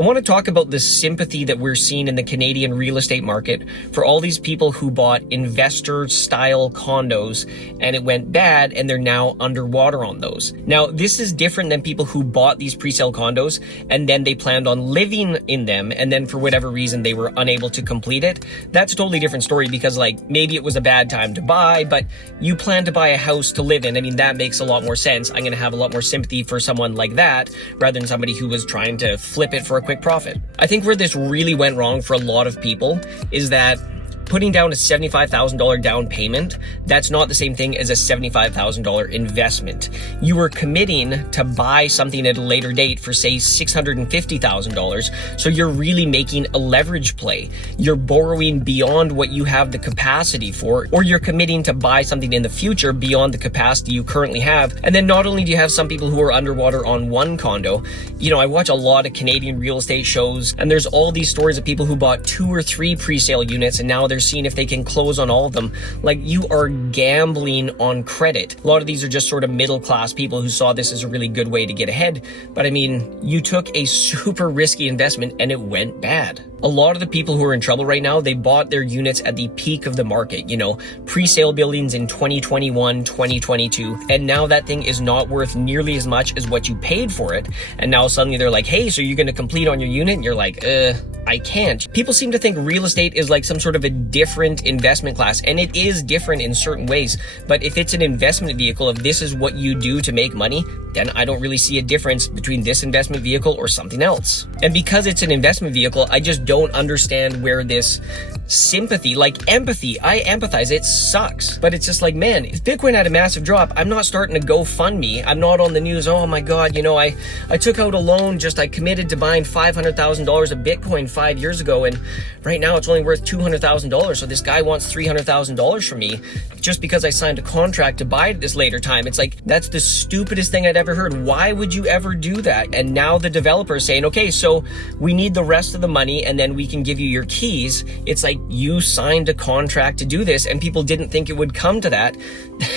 I want to talk about the sympathy that we're seeing in the Canadian real estate market for all these people who bought investor-style condos and it went bad and they're now underwater on those. Now, this is different than people who bought these pre-sale condos and then they planned on living in them and then for whatever reason they were unable to complete it. That's a totally different story because like maybe it was a bad time to buy, but you plan to buy a house to live in. I mean, that makes a lot more sense. I'm going to have a lot more sympathy for someone like that rather than somebody who was trying to flip it for a quick profit. I think where this really went wrong for a lot of people is that putting down a $75,000 down payment, that's not the same thing as a $75,000 investment. You were committing to buy something at a later date for say $650,000. So you're really making a leverage play. You're borrowing beyond what you have the capacity for, or you're committing to buy something in the future beyond the capacity you currently have. And then not only do you have some people who are underwater on one condo, you know, I watch a lot of Canadian real estate shows and there's all these stories of people who bought 2 or 3 pre-sale units and now they're seeing if they can close on all of them. Like, you are gambling on credit. A lot of these are just sort of middle class people who saw this as a really good way to get ahead. But I mean, you took a super risky investment and it went bad. A lot of the people who are in trouble right now, they bought their units at the peak of the market, you know, pre-sale buildings in 2021, 2022. And now that thing is not worth nearly as much as what you paid for it. And now suddenly they're like, hey, so you're going to complete on your unit? And you're like, I can't. People seem to think real estate is like some sort of a different investment class, and it is different in certain ways. But if it's an investment vehicle, if this is what you do to make money, then I don't really see a difference between this investment vehicle or something else. And because it's an investment vehicle, I just don't understand where this sympathy, like empathy, I empathize, it sucks. But it's just like, man, if Bitcoin had a massive drop, I'm not starting to GoFundMe. I'm not on the news, oh my God, you know, I took out a loan, I committed to buying $500,000 of Bitcoin 5 years ago, and right now it's only worth $200,000. So this guy wants $300,000 from me just because I signed a contract to buy it at this later time. It's like, that's the stupidest thing I'd ever heard. Why would you ever do that? And now the developer is saying, okay, so we need the rest of the money and then we can give you your keys. It's like, you signed a contract to do this and people didn't think it would come to that.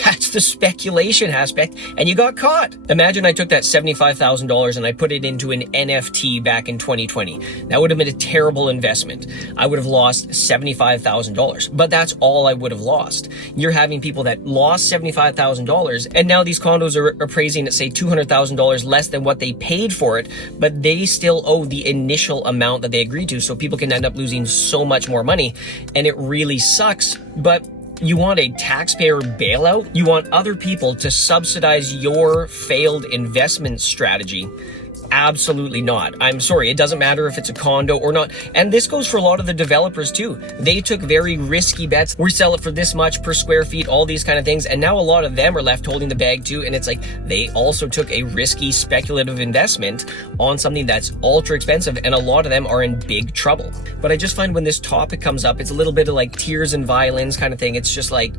That's the speculation aspect, and you got caught. Imagine I took that $75,000 and I put it into an NFT back in 2020. That would have been a terrible investment. I would have lost $75,000, but that's all I would have lost. You're having people that lost $75,000 and now these condos are appraising at say $200,000 less than what they paid for it, but they still owe the initial amount that they agreed to. So people can end up losing so much more money, and it really sucks. But you want a taxpayer bailout? You want other people to subsidize your failed investment strategy? Absolutely not. I'm sorry. It doesn't matter if it's a condo or not. And this goes for a lot of the developers too. They took very risky bets. We sell it for this much per square feet, all these kind of things. And now a lot of them are left holding the bag too. And it's like, they also took a risky speculative investment on something that's ultra expensive. And a lot of them are in big trouble. But I just find when this topic comes up, it's a little bit of like tears and violins kind of thing. It's just like,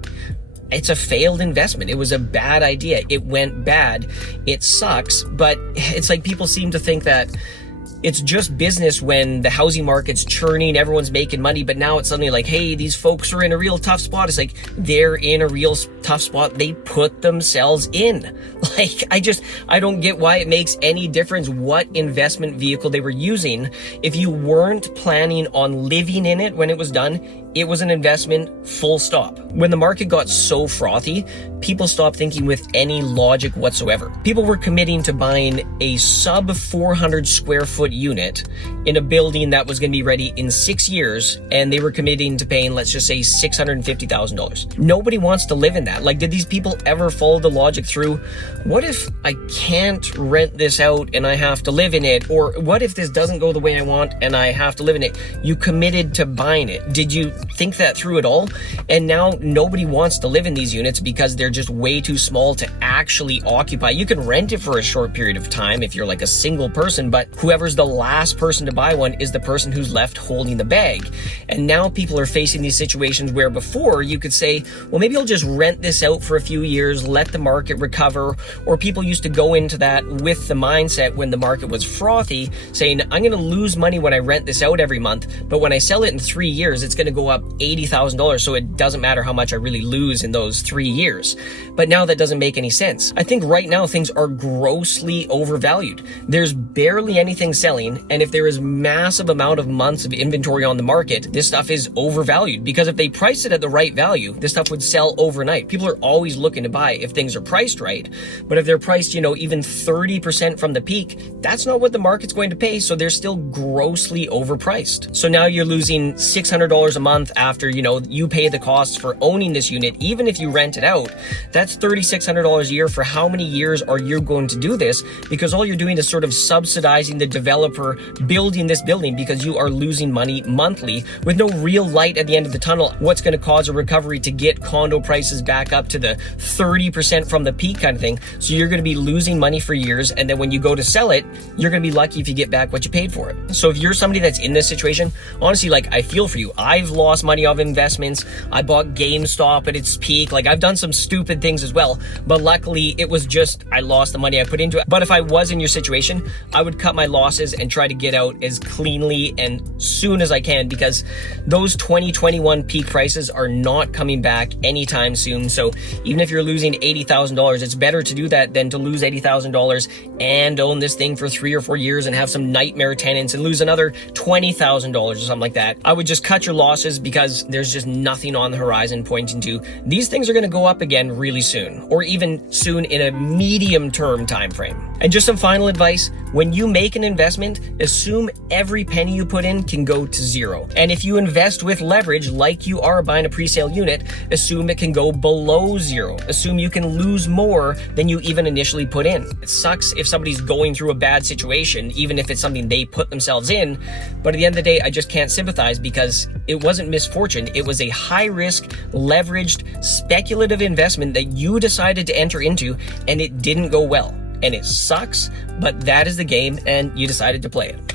it's a failed investment. It was a bad idea. It went bad. It sucks, but it's like people seem to think that it's just business when the housing market's churning, everyone's making money, but now it's suddenly like, hey, these folks are in a real tough spot. It's like, they're in a real tough spot they put themselves in. Like, I don't get why it makes any difference what investment vehicle they were using. If you weren't planning on living in it when it was done, it was an investment, full stop. When the market got so frothy, people stopped thinking with any logic whatsoever. People were committing to buying a sub 400 square foot unit in a building that was going to be ready in 6 years, and they were committing to paying, let's just say, $650,000. Nobody wants to live in that. Like, did these people ever follow the logic through? What if I can't rent this out and I have to live in it? Or what if this doesn't go the way I want and I have to live in it? You committed to buying it. Did you think that through at all? And now nobody wants to live in these units because they're just way too small to actually occupy. You can rent it for a short period of time if you're like a single person, but whoever's the last person to buy one is the person who's left holding the bag. And now people are facing these situations where before you could say, well, maybe I'll just rent this out for a few years, let the market recover. Or people used to go into that with the mindset when the market was frothy, saying, I'm going to lose money when I rent this out every month, but when I sell it in 3 years, it's going to go up $80,000, so it doesn't matter how much I really lose in those 3 years. But now that doesn't make any sense. I think right now things are grossly overvalued. There's barely anything selling, and if there is massive amount of months of inventory on the market, this stuff is overvalued, because if they price it at the right value, this stuff would sell overnight. People are always looking to buy if things are priced right, but if they're priced, even 30% from the peak, that's not what the market's going to pay, so they're still grossly overpriced. So now you're losing $600 a month after, you pay the costs for owning this unit. Even if you rent it out, that's $3,600 a year. For how many years are you going to do this? Because all you're doing is sort of subsidizing the developer building this building, because you are losing money monthly with no real light at the end of the tunnel. What's going to cause a recovery to get condo prices back up to the 30% from the peak kind of thing? So you're going to be losing money for years, and then when you go to sell it, you're going to be lucky if you get back what you paid for it. So if you're somebody that's in this situation, honestly, I feel for you. I've lost money off investments. I bought GameStop at its peak. I've done some stupid things as well, but luckily it was just, I lost the money I put into it. But if I was in your situation, I would cut my losses and try to get out as cleanly and soon as I can, because those 2021 peak prices are not coming back anytime soon. So even if you're losing $80,000, it's better to do that than to lose $80,000 and own this thing for 3 or 4 years and have some nightmare tenants and lose another $20,000 or something like that. I would just cut your losses, because there's just nothing on the horizon pointing to these things are going to go up again really soon, or even soon in a medium term time frame. And just some final advice: when you make an investment, assume every penny you put in can go to zero. And if you invest with leverage, like you are buying a pre-sale unit, assume it can go below zero. Assume you can lose more than you even initially put in. It sucks if somebody's going through a bad situation, even if it's something they put themselves in. But at the end of the day, I just can't sympathize, because it wasn't misfortune. It was a high-risk, leveraged, speculative investment that you decided to enter into, and it didn't go well. And it sucks, but that is the game, and you decided to play it.